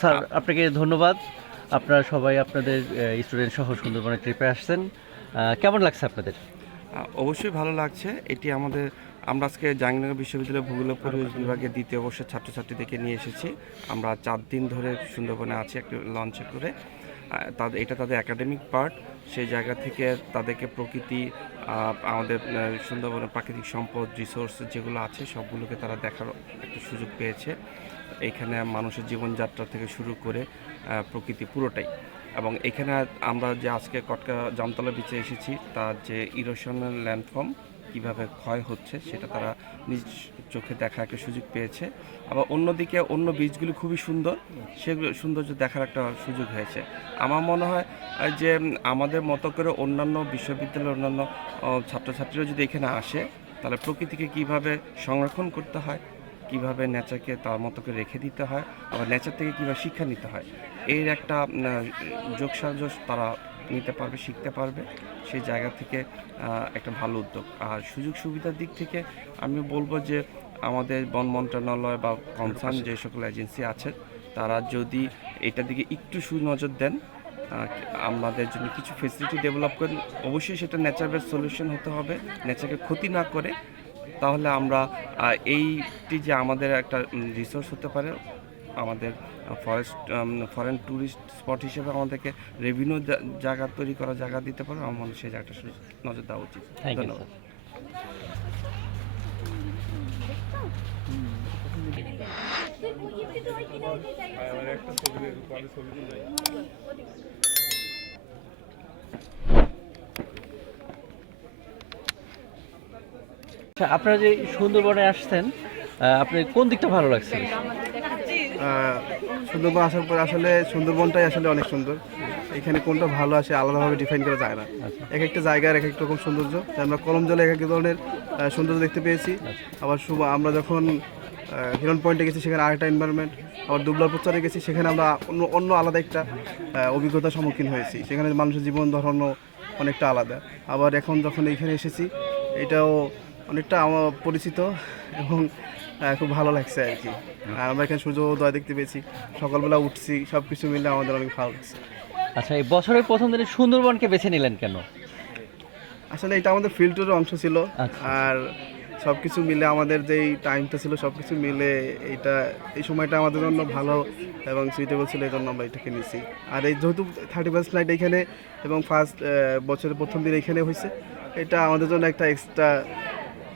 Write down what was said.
Sir, আপনাকে ধন্যবাদ। আপনারা সবাই আপনাদের স্টুডেন্ট সহ সুন্দরবনে ট্রিপে আসছেন। কেমন লাগছে আপনাদের? অবশ্যই ভালো লাগছে। এটি আমাদের, আমরা আজকে জাহাঙ্গীরনগর বিশ্ববিদ্যালয় ভূগোল পরিবেশ বিভাগের দ্বিতীয় বর্ষের ছাত্রছাত্রীদেরকে নিয়ে এসেছি। আমরা চার দিন ধরে সুন্দরবনে আছি একটি লঞ্চে করে। তাদের, এটা তাদের একাডেমিক পার্ট সেই জায়গা থেকে তাদেরকে প্রকৃতি আমাদের সুন্দরবনের প্রাকৃতিক সম্পদ রিসোর্স যেগুলো আছে, সবগুলোকে তারা দেখার একটা সুযোগ পেয়েছে। এখানে মানুষের জীবনযাত্রা থেকে শুরু করে প্রকৃতি পুরোটাই। এবং এখানে আমরা যে আজকে কটকা জামতলা বিচে এসেছি, তার যে ইরোশনাল ল্যান্ডফর্ম কীভাবে ক্ষয় হচ্ছে সেটা তারা নিজ চোখে দেখা একটা সুযোগ পেয়েছে। আবার অন্যদিকে অন্য বীজগুলি খুবই সুন্দর, সেগুলো সৌন্দর্য দেখার একটা সুযোগ হয়েছে। আমার মনে হয় যে আমাদের মতো করে অন্যান্য বিশ্ববিদ্যালয়ের অন্যান্য ছাত্রছাত্রীরা যদি এখানে আসে, তাহলে প্রকৃতিকে কীভাবে সংরক্ষণ করতে হয় কীভাবে নেচারকে তার মতো করে রেখে দিতে হয় আবার নেচার থেকে কীভাবে শিক্ষা নিতে হয় এর একটা যোগসাজস তারা নিতে পারবে শিখতে পারবে সেই জায়গা থেকে একটা ভালো উদ্যোগ। আর সুযোগ সুবিধার দিক থেকে আমি বলব যে আমাদের বন মন্ত্রণালয় বা কনসার্ন যে সকল এজেন্সি আছে তারা যদি এটার দিকে একটু সুনজর দেন আমাদের জন্য কিছু ফেসিলিটি ডেভেলপ করেন অবশ্যই সেটা বেস সলিউশন হতে হবে নেচারকে ক্ষতি না করে তাহলে আমরা এইটি যে আমাদের একটা রিসোর্স হতে পারে আমাদের ফরেস্ট ফরেন ট্যুরিস্ট স্পট হিসেবে আমাদেরকে রেভিনিউ জায়গা তৈরি করা জায়গা দিতে পারে আমার মনে হয় সেই জায়গাটা নজর দেওয়া উচিত। ধন্যবাদ। স্যার আচ্ছা আপনারা যে সুন্দরবনে আসছেন আপনি কোন দিকটা ভালো লাগছে? সুন্দরবন আসার পর আসলে সুন্দরবনটাই আসলে অনেক সুন্দর। এখানে কোনটা ভালো আসে আলাদাভাবে ডিফাইন করা যায় না। এক একটা জায়গার এক এক রকম সৌন্দর্য। আমরা কলম জলে এক এক ধরনের সৌন্দর্য দেখতে পেয়েছি। আবার শুভ আমরা যখন হিরন পয়েন্টে গেছি সেখানে আরেকটা এনভায়রনমেন্ট আবার দুবলার প্রচারে গেছি সেখানে আমরা অন্য অন্য আলাদা একটা অভিজ্ঞতার সম্মুখীন হয়েছি। সেখানে মানুষের জীবন ধরনও অনেকটা আলাদা। আবার এখন যখন এখানে এসেছি এটাও অনেকটা আমার পরিচিত এবং খুব ভালো লাগছে আর কি। আর আমরা এখানে সূর্য উদয় দেখতে পেয়েছি। সকালবেলা উঠছি সব কিছু মিলে আমাদের অনেক ভালো লাগছে। আচ্ছা এই বছরের প্রথম দিনে সুন্দরবনকে বেছে নিলেন কেন? আসলে এটা আমাদের ফিল্ড ট্যুরের অংশ ছিল। আচ্ছা। আর সব কিছু মিলে আমাদের যেই টাইমটা ছিল সব কিছু মিলে এইটা এই সময়টা আমাদের জন্য ভালো এবং সুইটেবল ছিল এই জন্য আমরা এটাকে নিয়েছি। আর এই যেহেতু থার্টি ফার্স্ট নাইট এখানে এবং ফার্স্ট বছরের প্রথম দিন এখানে হয়েছে এটা আমাদের জন্য একটা এক্সট্রা